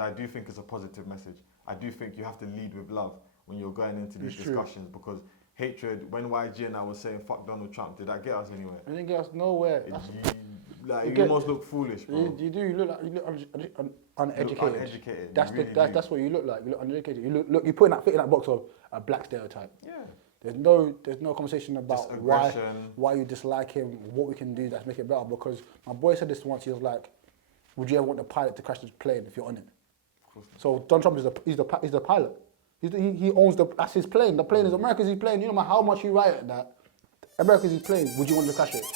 I do think it's a positive message. I do think you have to lead with love when you're going into these discussions because hatred, when YG and I was saying fuck Donald Trump, did that get us anywhere? It didn't get us nowhere. You almost look foolish, bro. You do. You look uneducated. Look uneducated. That's what you look like. You look uneducated. You put fit in that box of a black stereotype. Yeah. There's no conversation about why you dislike him, what we can do that's make it better. Because my boy said this once. He was like, "Would you ever want the pilot to crash the plane if you're on it?" Of course not. So Donald Trump is the pilot. He owns that's his plane. The plane is America's his plane. You know how much you write that. America's his plane. Would you want to crash it?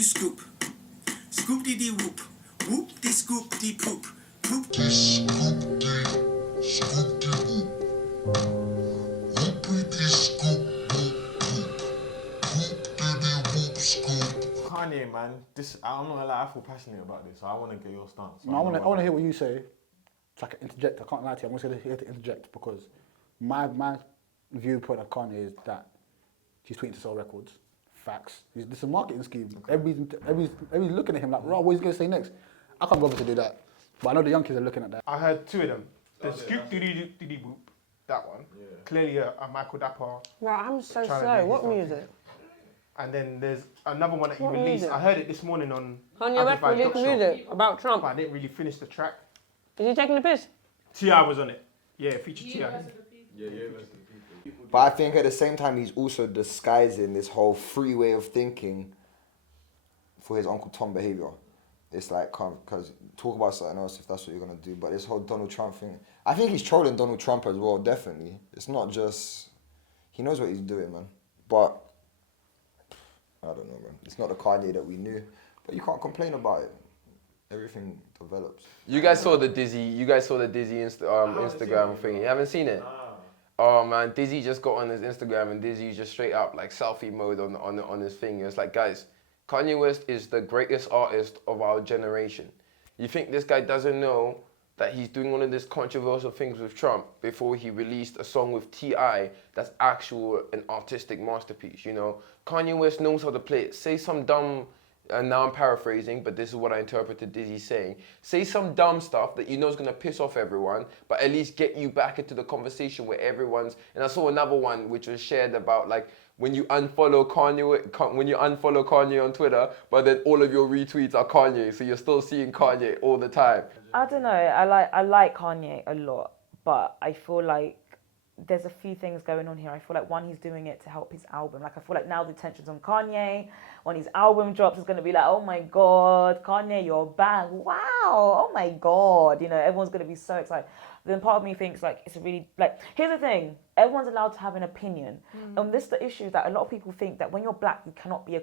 Scoop. Scoop-dee-dee whoop. Whoop-dee-scoop-dee poop. Poop. Kanye, man, I'm not gonna lie, I feel passionate about this, so I want to get your stance. I want to hear what you say, so I can interject. I can't lie to you. I'm just here to interject because my viewpoint of Kanye is that he's tweeting to sell records. Facts. This is a marketing scheme. Okay. Everybody's looking at him like, right, what he's going to say next? I can't bother to do that. But I know the young kids are looking at that. I heard two of them. The Scoop Diddy Boop, that one. Yeah. Clearly a Michael Dapper. Right, I'm so slow. What music? And then there's another one that he released. Music? I heard it this morning on Kanye West released music about Trump. But I didn't really finish the track. Is he taking the piss? T.I. was on it. Yeah, featured T.I. But I think at the same time, he's also disguising this whole free way of thinking for his Uncle Tom behavior. It's like, because talk about something else if that's what you're going to do. But this whole Donald Trump thing, I think he's trolling Donald Trump as well, definitely. It's not just, he knows what he's doing, man. But, I don't know, man. It's not the Kanye that we knew. But you can't complain about it. Everything develops. You guys saw the Dizzy Instagram thing. You haven't seen it? Oh man, Dizzy just got on his Instagram and Dizzy just straight up like selfie mode on his thing. It's like, guys, Kanye West is the greatest artist of our generation. You think this guy doesn't know that he's doing one of these controversial things with Trump before he released a song with T.I. that's actual an artistic masterpiece, you know? Kanye West knows how to play it. Say some dumb, and now I'm paraphrasing, but this is what I interpreted Dizzy saying. Say some dumb stuff that you know is going to piss off everyone, but at least get you back into the conversation where everyone's... And I saw another one which was shared about like when you unfollow Kanye on Twitter, but then all of your retweets are Kanye, so you're still seeing Kanye all the time. I don't know. I like Kanye a lot, but I feel like there's a few things going on here. I feel like one, he's doing it to help his album. Like I feel like now the attention's on Kanye. When his album drops, it's gonna be like, oh my God, Kanye, you're back. Wow, oh my God. You know, everyone's gonna be so excited. Then part of me thinks like it's really like, here's the thing, everyone's allowed to have an opinion. And this is the issue that a lot of people think that when you're black, you cannot be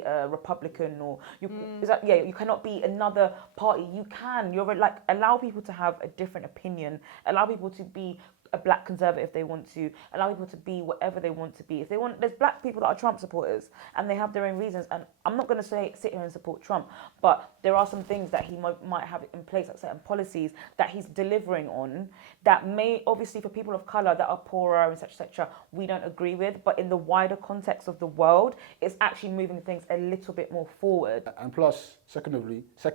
a Republican or you cannot be another party. You can. You're like, allow people to have a different opinion. Allow people to be a black conservative if they want to, allow people to be whatever they want to be. If they want, there's black people that are Trump supporters and they have their own reasons. And I'm not going to sit here and support Trump, but there are some things that he might have in place, like certain policies that he's delivering on that may, obviously for people of color that are poorer and etc., we don't agree with, but in the wider context of the world, it's actually moving things a little bit more forward. And plus, secondly, I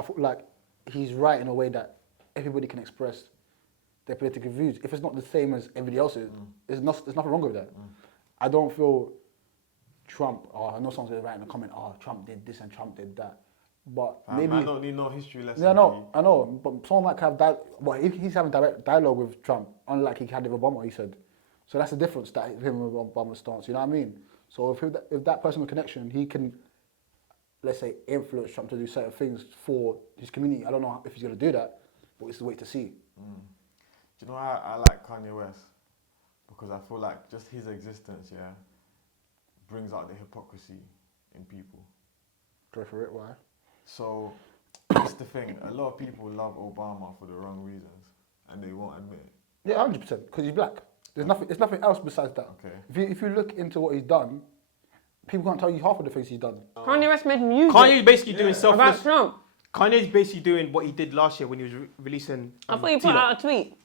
feel like he's right in a way that everybody can express their political views. If it's not the same as everybody else's, there's nothing wrong with that. I don't feel Trump, I know someone's going to write in a comment, Trump did this and Trump did that. But maybe... I don't need no history lesson. Yeah, I know, but someone might have that. Well, if he's having direct dialogue with Trump, unlike he had with Obama, he said. So that's the difference that him and Obama's stance, you know what I mean? So if that personal connection, he can, let's say, influence Trump to do certain things for his community. I don't know if he's going to do that, but it's the way to see. Do you know why I like Kanye West? Because I feel like just his existence, brings out the hypocrisy in people. Go for it. Why? So that's the thing. A lot of people love Obama for the wrong reasons, and they won't admit it. Yeah, 100%. Because he's black. There's nothing. There's nothing else besides that. Okay. If you look into what he's done, people can't tell you half of the things he's done. Kanye West made music Kanye's basically doing about selfless. Trump. Kanye's basically doing what he did last year when he was releasing. I thought he put out a tweet.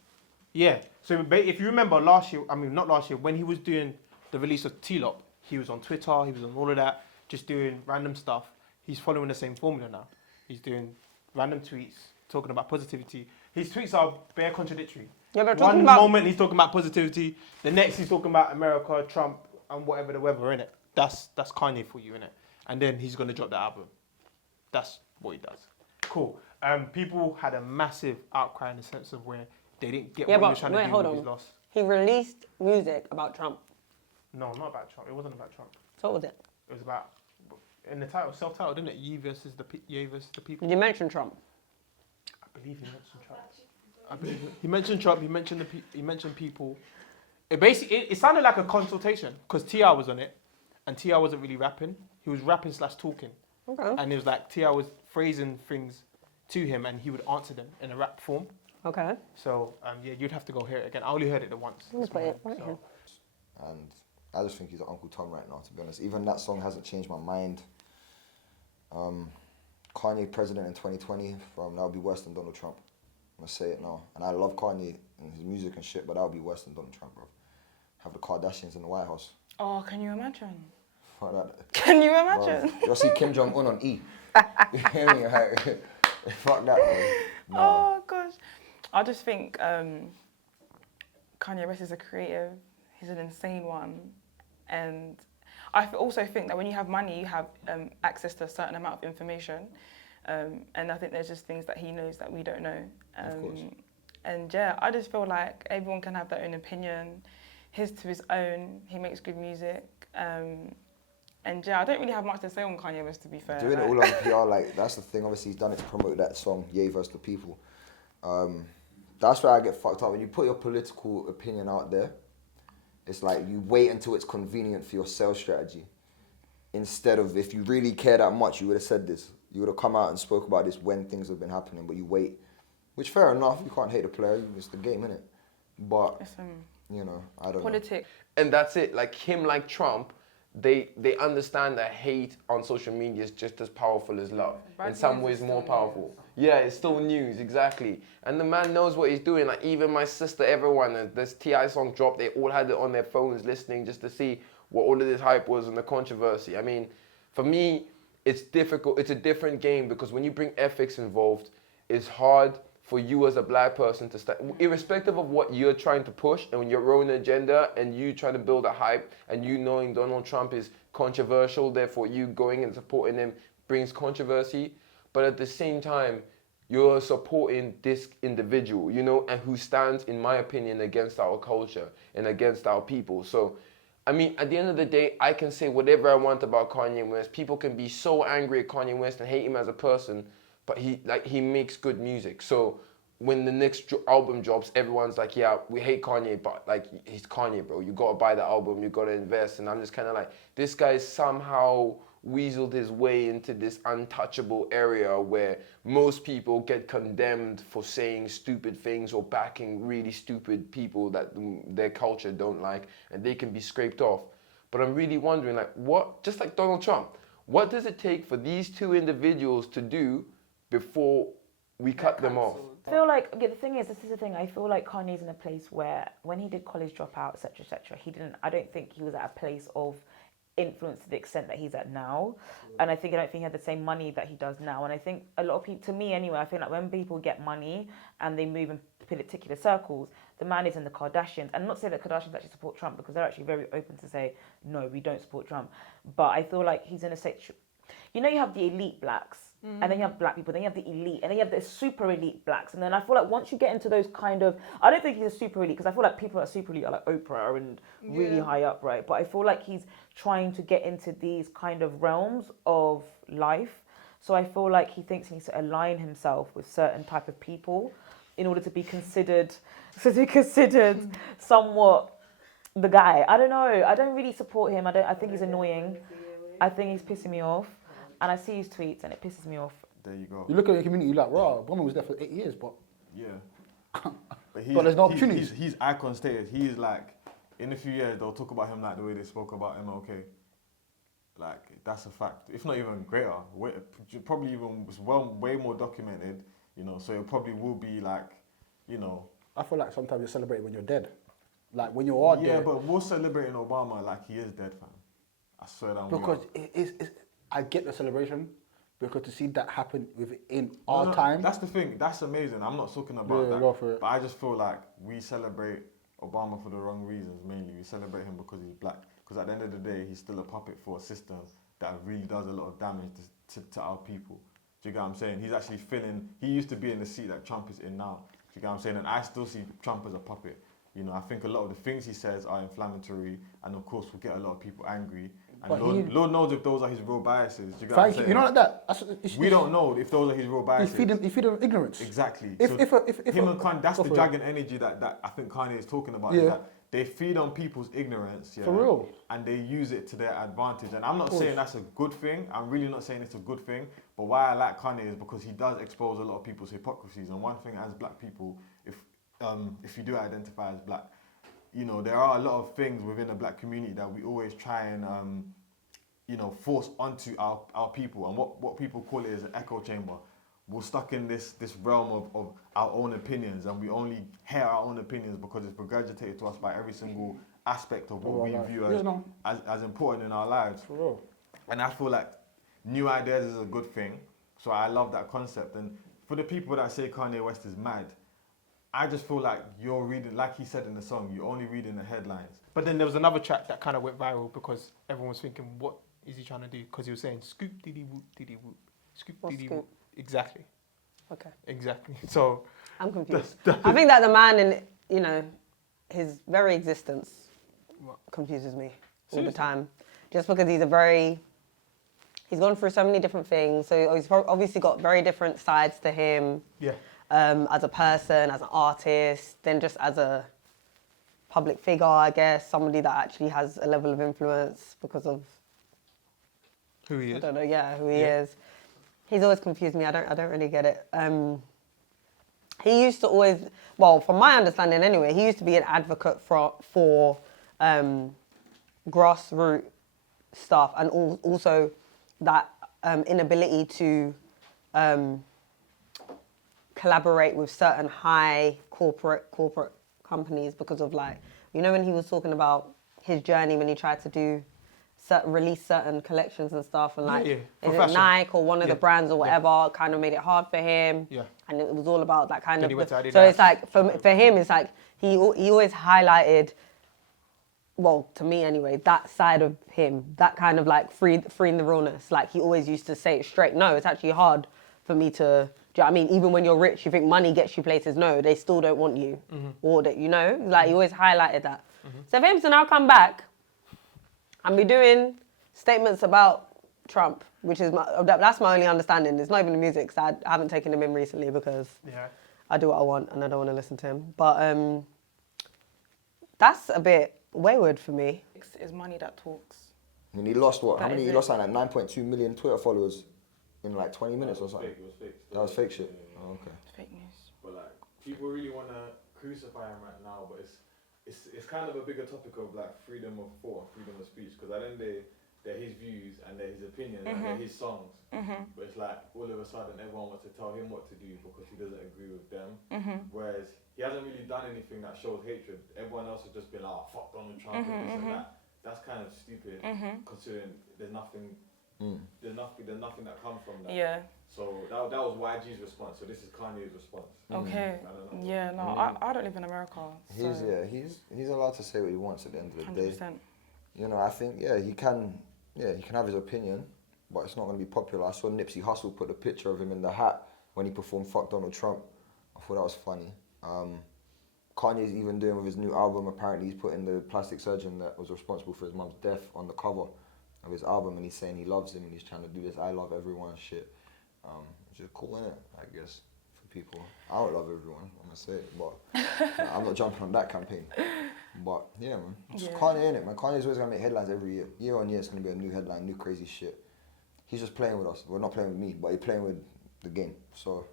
Yeah. So if you remember last year, I mean not last year, when he was doing the release of T-Lop, he was on Twitter, he was on all of that, just doing random stuff. He's following the same formula now. He's doing random tweets, talking about positivity. His tweets are bare contradictory. Yeah, but One talking about moment he's talking about positivity, the next he's talking about America, Trump, and whatever the weather, innit? That's Kanye for you, innit? And then he's gonna drop the album. That's what he does. Cool. People had a massive outcry in the sense of where they didn't get yeah, what he was but trying wait, to do hold with his on. loss. He released music about Trump. No, not about Trump. It wasn't about Trump. So what was it? It was about in the title, self-titled, didn't it? Ye versus the people. Did you mention Trump? I believe he mentioned Trump. I believe he mentioned Trump. He mentioned people. It basically it sounded like a consultation because T.I. was on it, and T.I. wasn't really rapping. He was rapping / talking, Okay. and it was like T.I. was phrasing things to him, and he would answer them in a rap form. Okay. So yeah, you'd have to go hear it again. I only heard it the once. Let me this play it morning, right here. And I just think he's an Uncle Tom right now, to be honest. Even that song hasn't changed my mind. Kanye president in 2020, that would be worse than Donald Trump. I'm gonna say it now. And I love Kanye and his music and shit, but that would be worse than Donald Trump, bro. Have the Kardashians in the White House. Oh, can you imagine? Fuck that. Can you imagine? Bro, you'll see Kim Jong-un on E. You hear me? Like, fuck that, bro. No. Oh gosh, I just think Kanye West is a creative. He's an insane one, and I also think that when you have money, you have access to a certain amount of information, and I think there's just things that he knows that we don't know. Of course. And yeah, I just feel like everyone can have their own opinion, his to his own. He makes good music. And yeah, I don't really have much to say on Kanye West, to be fair. Doing it all on PR, like, that's the thing. Obviously, he's done it to promote that song, Ye versus the People. That's where I get fucked up. When you put your political opinion out there, it's like you wait until it's convenient for your sales strategy. Instead of, if you really care that much, you would have said this. You would have come out and spoke about this when things have been happening, but you wait. Which, fair enough, you can't hate the player. It's the game, innit? But, you know, I don't know. Politics. And that's it. Like him, like Trump, they understand that hate on social media is just as powerful as love. Bad in some news ways is more still powerful. Yeah, it's still news, exactly. And the man knows what he's doing. Like even my sister, everyone, this T.I. song dropped, they all had it on their phones listening just to see what all of this hype was and the controversy. I mean, for me, it's difficult. It's a different game because when you bring ethics involved, it's hard for you as a black person to stand, irrespective of what you're trying to push and your own agenda and you trying to build a hype and you knowing Donald Trump is controversial, therefore you going and supporting him brings controversy. But at the same time, you're supporting this individual, you know, and who stands, in my opinion, against our culture and against our people. So, I mean, at the end of the day, I can say whatever I want about Kanye West. People can be so angry at Kanye West and hate him as a person, but he makes good music. So when the next album drops, everyone's like, yeah, we hate Kanye, but like, he's Kanye, bro. You gotta buy the album, you gotta invest. And I'm just kind of like, this guy somehow weaseled his way into this untouchable area where most people get condemned for saying stupid things or backing really stupid people that their culture don't like, and they can be scraped off. But I'm really wondering, like, what, just like Donald Trump, what does it take for these two individuals to do before we cut them off? I feel like, okay, the thing is, this is the thing, I feel like Kanye's in a place where when he did College Dropout, etc., I don't think he was at a place of influence to the extent that he's at now. And I don't think he had the same money that he does now. And I think a lot of people, to me anyway, I feel like when people get money and they move in particular circles, the man is in the Kardashians. And not to say that Kardashians actually support Trump, because they're actually very open to say, no, we don't support Trump. But I feel like he's in a state, you know, you have the elite blacks, and then you have black people, then you have the elite, and then you have the super elite blacks. And then I feel like once you get into those kind of, I don't think he's a super elite, because I feel like people that are super elite are like Oprah and really high up, right? But I feel like he's trying to get into these kind of realms of life. So I feel like he thinks he needs to align himself with certain type of people in order to be considered, somewhat the guy. I don't know. I don't really support him. I think he's annoying. I think he's pissing me off. And I see his tweets and it pisses me off. There you go. You look at the community, you're like, wow, Obama was there for 8 years, but Yeah. But there's no opportunities. He's icon status. He's like, in a few years, they'll talk about him like the way they spoke about MLK. Like, that's a fact. If not even greater, probably even way more documented, you know, so it probably will be like, you know. I feel like sometimes you celebrate when you're dead. Like when you are dead. Yeah, but we're celebrating Obama like he is dead, fam. I swear down. Because I get the celebration, because to see that happen within No, our time. That's the thing. That's amazing. I'm not talking about that. Go for it. But I just feel like we celebrate Obama for the wrong reasons, mainly. We celebrate him because he's black. Because at the end of the day, he's still a puppet for a system that really does a lot of damage to our people. Do you get what I'm saying? He's actually he used to be in the seat that Trump is in now. Do you get what I'm saying? And I still see Trump as a puppet. You know, I think a lot of the things he says are inflammatory, and of course will get a lot of people angry. And Lord knows if those are his real biases. Do you get what I'm saying? You know, like that. We don't know if those are his real biases. You feed them ignorance. Exactly. If him and Kanye, that's the dragon energy that I think Kanye is talking about. Yeah. Is that they feed on people's ignorance. Yeah, For real. And they use it to their advantage. And I'm not saying that's a good thing. I'm really not saying it's a good thing. But why I like Kanye is because he does expose a lot of people's hypocrisies. And one thing as black people, if you do identify as black, you know, there are a lot of things within the black community that we always try and, you know, force onto our people. And what people call it is an echo chamber. We're stuck in this realm of our own opinions, and we only hear our own opinions because it's regurgitated to us by every single aspect of what we view as important in our lives. For real. And I feel like new ideas is a good thing. So I love that concept. And for the people that say Kanye West is mad, I just feel like you're reading, like he said in the song, you're only reading the headlines. But then there was another track that kind of went viral because everyone was thinking, what is he trying to do? Because he was saying, scoop diddy whoop diddy whoop. Scoop What's diddy scoop? whoop. Exactly. Okay. Exactly. So I'm confused. I think that the man in, you know, his very existence confuses me all the time. Just because he's gone through so many different things. So he's obviously got very different sides to him. Yeah. As a person, as an artist, then just as a public figure, I guess, somebody that actually has a level of influence because of who he is. I don't know, who he is. He's always confused me. I don't really get it. He used to always, well, from my understanding anyway, he used to be an advocate for grassroots stuff, and also that inability to collaborate with certain high corporate companies because of, like, you know, when he was talking about his journey when he tried to release certain collections and stuff, and like is it Nike or one of the brands or whatever kind of made it hard for him, and it was all about that kind of, so it's like for him it's like he always highlighted, well, to me anyway, that side of him, that kind of like freeing the realness. Like he always used to say it straight, no, it's actually hard for me to, do you know what I mean? Even when you're rich, you think money gets you places. No, they still don't want you. Or that, you know, like he always highlighted that. So for him to now come back and be doing statements about Trump, which is that's my only understanding. It's not even the music, so I haven't taken him in recently because I do what I want and I don't want to listen to him. But that's a bit wayward for me. It's money that talks. I mean, he lost what? How many? He lost like 9.2 million Twitter followers in like 20 minutes or something. It was fake. That was fake shit. Oh, okay. Fake news. But like, people really want to crucify him right now, but it's kind of a bigger topic of like freedom of thought, freedom of speech, because at the end of the day, they're his views and they're his opinions and they're his songs. But it's like all of a sudden everyone wants to tell him what to do because he doesn't agree with them. Whereas he hasn't really done anything that shows hatred. Everyone else has just been like, oh, fuck Donald Trump and this and that. That's kind of stupid considering there's nothing that comes from that. Yeah. So that was YG's response. So this is Kanye's response. Okay. I don't know. Yeah, no, I don't live in America. So He's allowed to say what he wants at the end of the 100%. day. You know, I think he can have his opinion, but it's not going to be popular. I saw Nipsey Hussle put a picture of him in the hat when he performed "Fuck Donald Trump." I thought that was funny. Kanye's even doing with his new album. Apparently, he's putting the plastic surgeon that was responsible for his mum's death on the cover of his album, and he's saying he loves him and he's trying to do this "I love everyone" shit. Which is cool, innit? I guess for people. I don't love everyone, I'm gonna say it, but I'm not jumping on that campaign. But yeah, man, it's Kanye, innit, man. Kanye's always gonna make headlines every year. Year on year, it's gonna be a new headline, new crazy shit. He's just playing with us. Well, not playing with me, but he's playing with the game. So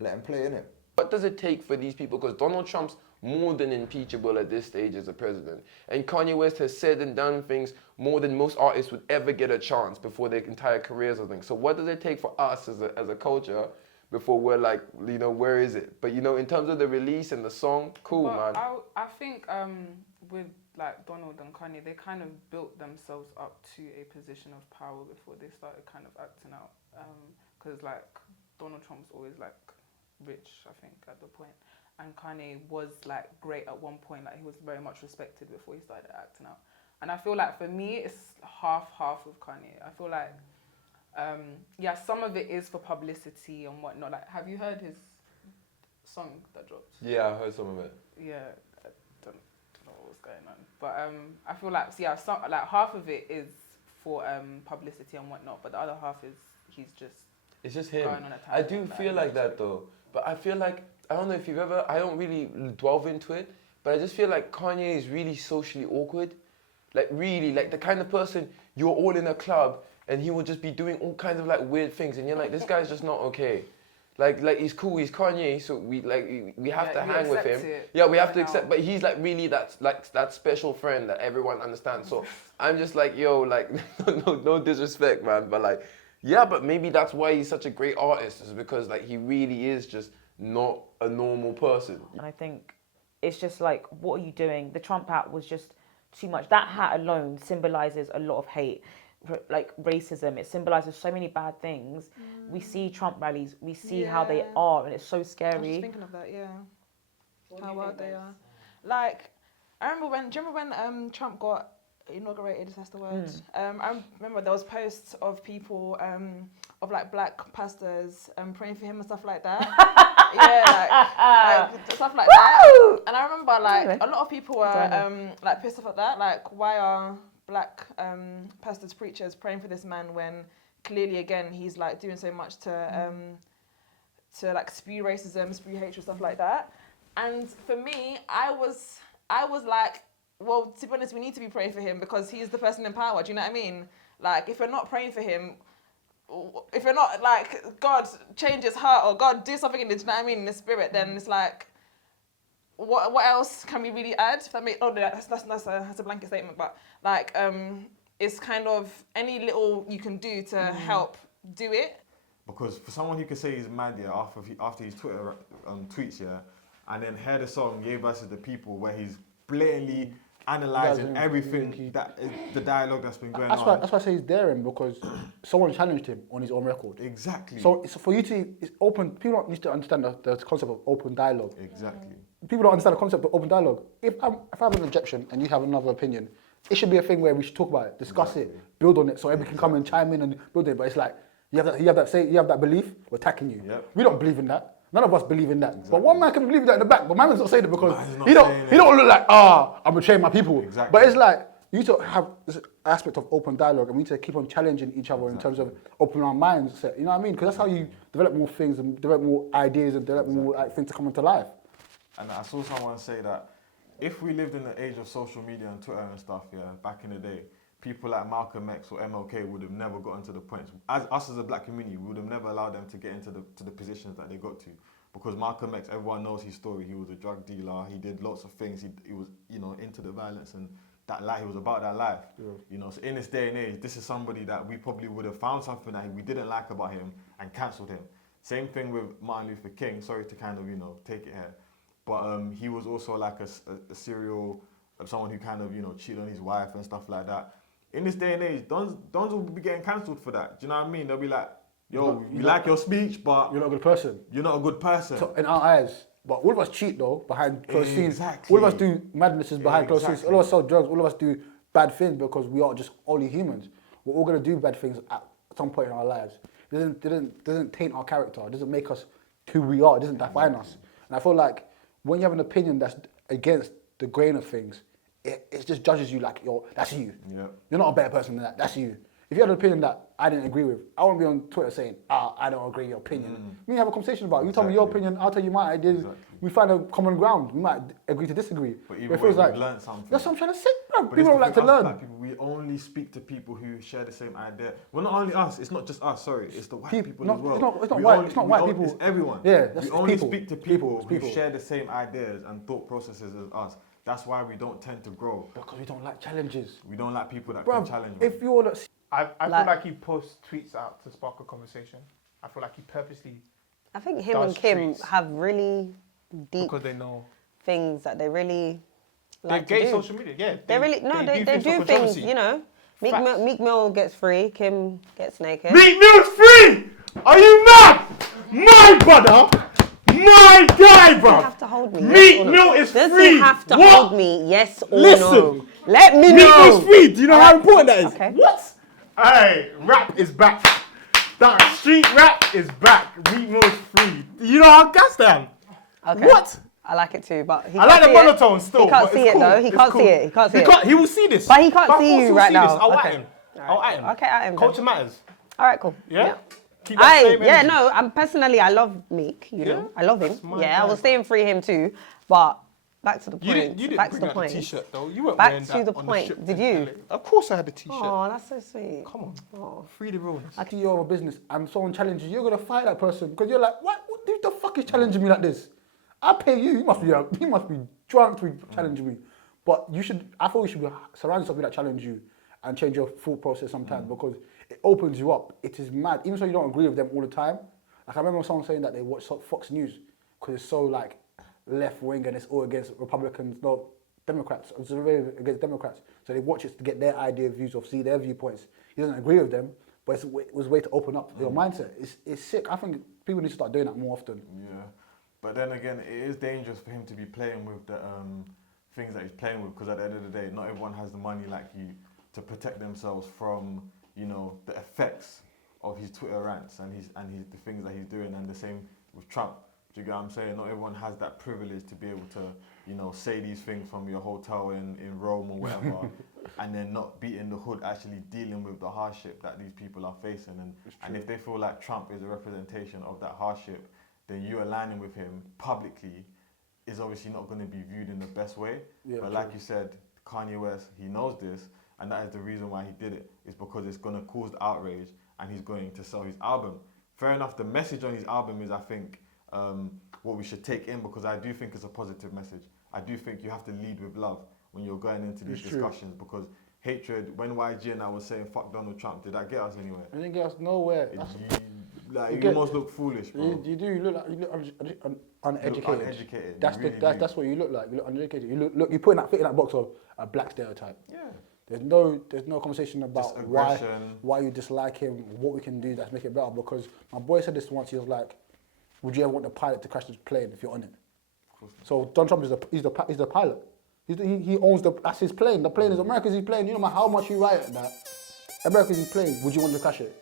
let him play, innit? What does it take for these people? Because Donald Trump's more than impeachable at this stage as a president. And Kanye West has said and done things more than most artists would ever get a chance before their entire careers or things. So what does it take for us as a culture before we're like, you know, where is it? But, you know, in terms of the release and the song, cool, man. I think with like Donald and Kanye, they kind of built themselves up to a position of power before they started kind of acting out. Because like Donald Trump's always like rich, I think, at the point. And Kanye was like great at one point, like he was very much respected before he started acting out. And I feel like for me, it's half with Kanye. I feel like, yeah, some of it is for publicity and whatnot. Like, have you heard his song that dropped? Yeah, I heard some of it. Yeah, I don't know what was going on. But I feel like, so yeah, like half of it is for publicity and whatnot, but the other half is he's just It's just him. going on a I do feel like that though. But I feel like, I don't know if you've ever, I don't really delve into it, but I just feel like Kanye is really socially awkward. Like really, like the kind of person, you're all in a club and he will just be doing all kinds of like weird things and you're like, this guy's just not okay. Like he's cool, he's Kanye, so we have to hang with him. Yeah, we have to accept, but he's like really that special friend that everyone understands. So I'm just like, yo, like no disrespect, man, but like, yeah, but maybe that's why he's such a great artist, is because like he really is just not a normal person. And I think it's just like, what are you doing? The Trump hat was just too much. That hat alone symbolizes a lot of hate, like racism. It symbolizes so many bad things. We see Trump rallies, we see how they are, and it's so scary. I was just thinking of that, yeah. How wild they are. Like, do you remember when Trump got inaugurated, if that's the word? I remember there was posts of people, of like black pastors praying for him and stuff like that. Yeah, like stuff like that. And I remember like a lot of people were like pissed off at that. Like, why are black pastors, preachers praying for this man when clearly again he's like doing so much to like spew racism, spew hatred, stuff like that. And for me, I was like, well, to be honest, we need to be praying for him because he's the person in power. Do you know what I mean? Like, if we're not praying for him, if we're not like, God, change his heart or God, do something in the, do you know what I mean, in the spirit, then it's like, what else can we really add? If that makes, oh, no, that's a blanket statement, but like, it's kind of any little you can do to help do it. Because for someone who can say he's mad, yeah, after his Twitter tweets, yeah, and then hear the song "Yay versus the People" where he's blatantly analysing everything that is the dialogue that's been going on. That's why I say he's daring, because someone challenged him on his own record. Exactly. So it's for you to, it's open. People don't need to understand the concept of open dialogue. Exactly. People don't understand the concept of open dialogue. If I have an objection and you have another opinion, it should be a thing where we should talk about it, discuss it, build on it, so everyone can come and chime in and build it. But it's like you have that belief, we're attacking you. Yep. We don't believe in that. None of us believe in that. Exactly. But one man can believe in that in the back, but man's not saying it because he don't look like, I'm betraying my people. Exactly. But it's like, you need to have this aspect of open dialogue, and we need to keep on challenging each other in terms of opening our minds. You know what I mean? Because that's how you develop more things and develop more ideas and develop more things to come into life. And I saw someone say that if we lived in the age of social media and Twitter and stuff, yeah, back in the day, people like Malcolm X or MLK would have never gotten to the points. Us as a black community, we would have never allowed them to get into the positions that they got to. Because Malcolm X, everyone knows his story. He was a drug dealer. He did lots of things. He was, into the violence and that life. He was about that life. Yeah. So in this day and age, this is somebody that we probably would have found something that we didn't like about him and cancelled him. Same thing with Martin Luther King. Sorry to kind of, take it here. But he was also like a serial, someone who kind of, cheated on his wife and stuff like that. In this day and age, Dons will be getting cancelled for that. Do you know what I mean? They'll be like, yo, we like your speech, but you're not a good person. You're not a good person. So in our eyes. But all of us cheat though, behind closed scenes. All of us do madnesses behind closed scenes. All of us sell drugs. All of us do bad things because we are just only humans. We're all going to do bad things at some point in our lives. It doesn't taint our character. It doesn't make us who we are. It doesn't define us. And I feel like when you have an opinion that's against the grain of things, it just judges you like, that's you. Yeah. You're not a better person than that. That's you. If you had an opinion that I didn't agree with, I won't be on Twitter saying, I don't agree with your opinion. We have a conversation about it. You tell me your opinion, I'll tell you my ideas. Exactly. We find a common ground. We might agree to disagree. But it even feels when like we've learned something. that's what I'm trying to say, bro. But People don't like to learn. Black people, we only speak to people who share the same idea. Well, not only us. It's not just us. Sorry, it's the white people as well. It's not white. It's not white people. It's everyone. Yeah, we only speak to people who share the same ideas and thought processes as us. That's why we don't tend to grow. Because we don't like challenges. We don't like people that Bro, can challenge. if you're not... I feel like he posts tweets out to spark a conversation. I feel like he purposely. I think him does and Kim tweets have really deep because they know things that they really like they to gate do. social media. Yeah, They really they do for things. controversy. You know, Meek Mill gets free, Kim gets naked. Meek Mill's free. Are you mad? My brother, my guy, bro. You have to hold me. Meek yes or no? Mill is Does free. he have to What? hold me? Yes or Listen. no? Let me Meek know. Mill's free. Do you know how important that is? Okay. What? Hey, rap is back. That street rap is back. Meek Mill's free. You know how gassed I am? Okay. What? I like it too, but he I like can't the see it. monotone still. He can't but see it's it cool. though. He It's can't cool. see it. He can't see it. He will see this. But he can't Of see course you he'll right see now. this. I'll Okay. at him. I'll at him. Okay, at him. Culture matters. All right, cool. Yeah? Keep that same Yeah, energy. no. I'm personally, I love Meek. You know, I love him. That's my Yeah, I guy, was saying free him too, but back to the point. You didn't back to bring the out point. the t-shirt though. You weren't Back wearing to that the on point. ship Did to you? LA. Of course I had a t-shirt. Oh, that's so sweet. Come on. Oh. Free the realness. CEO of a business and someone challenges you, you're going to fight that person because you're like, what? Who the fuck is challenging me like this? I pay you. You must be drunk to be challenging me. But I thought you should surround yourself with that challenge you and change your thought process sometimes because it opens you up. It is mad. Even so you don't agree with them all the time. Like I remember someone saying that they watch Fox News because it's so like left wing and it's all against Republicans, no Democrats. It's very against Democrats. So they watch it to get their idea views of see their viewpoints. He doesn't agree with them, but it was a way to open up your mindset. It's sick. I think people need to start doing that more often. Yeah, but then again, it is dangerous for him to be playing with the things that he's playing with because at the end of the day, not everyone has the money like you to protect themselves from the effects of his Twitter rants and the things that he's doing, and the same with Trump. Do you get what I'm saying? Not everyone has that privilege to be able to say these things from your hotel in Rome or whatever, and then not be in the hood actually dealing with the hardship that these people are facing. And if they feel like Trump is a representation of that hardship, then you aligning with him publicly is obviously not going to be viewed in the best way. Yeah, but like you said, Kanye West, he knows this, and that is the reason why he did it, is because it's going to cause outrage and he's going to sell his album. Fair enough, the message on his album is, I think, what we should take in, because I do think it's a positive message. I do think you have to lead with love when you're going into these discussions, because hatred, when YG and I was saying fuck Donald Trump, did that get us anywhere? It didn't get us nowhere. You almost look foolish, bro. You do. You look uneducated. Uneducated. That's what you look like. You look uneducated. You put fit in that box of a black stereotype. Yeah. There's no conversation about aggression. why you dislike him, what we can do that's make it better. Because my boy said this once. He was like, "Would you ever want the pilot to crash the plane if you're on it?" Of course not. So Donald Trump is the pilot. He owns that's his plane. The plane is America's his plane. You know how much you write at that. America's his plane. Would you want to crash it?